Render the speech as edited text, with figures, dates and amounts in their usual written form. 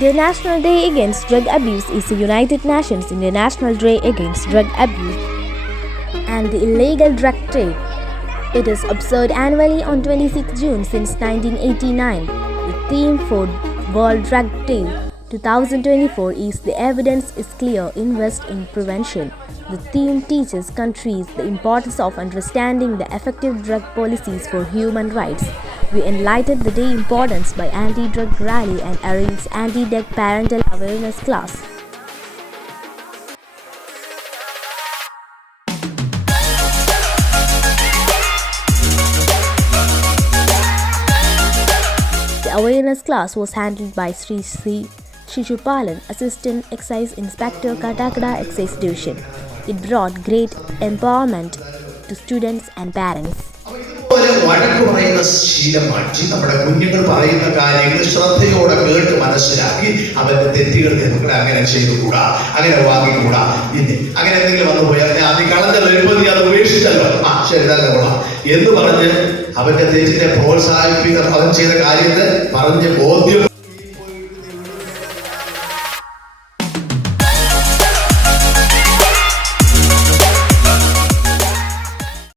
International Day Against Drug Abuse is the United Nations International Day Against Drug Abuse and the illegal drug trade. It is observed annually on 26 June since 1989. The theme for World Drug Day 2024 is "The evidence is clear, invest in prevention." The theme teaches countries the importance of understanding the effective drug policies for human rights. We enlightened the day importance by anti-drug rally and arranged anti-drug parental awareness class. The awareness class was handled by Sri C. Shishupalan, Assistant Excise Inspector, Katakada Excise Division. It brought great empowerment to students and parents. വഴക്ക് പറയുന്ന ശീലം മാറ്റി നമ്മുടെ കുഞ്ഞുങ്ങൾ പറയുന്ന കാര്യങ്ങൾ ശ്രദ്ധയോടെ കേട്ട് മനസ്സിലാക്കി അവരുടെ തെറ്റുകൾ നിങ്ങൾ അങ്ങനെ ചെയ്തുകൂടാ, അങ്ങനെ വാങ്ങിക്കൂടാ, ഇനി അങ്ങനെ എന്തെങ്കിലും വന്നു പോയാൽ അത് കളഞ്ഞ വരുമ്പോൾ നീ അത് ഉപേക്ഷിച്ചല്ലോ, ശരി തന്നെ കൊള്ളാം എന്ന് പറഞ്ഞ് അവന്റെ തെറ്റിനെ പ്രോത്സാഹിപ്പിക്കാൻ അവൻ ചെയ്ത കാര്യത്തെ പറഞ്ഞ് ബോധ്യം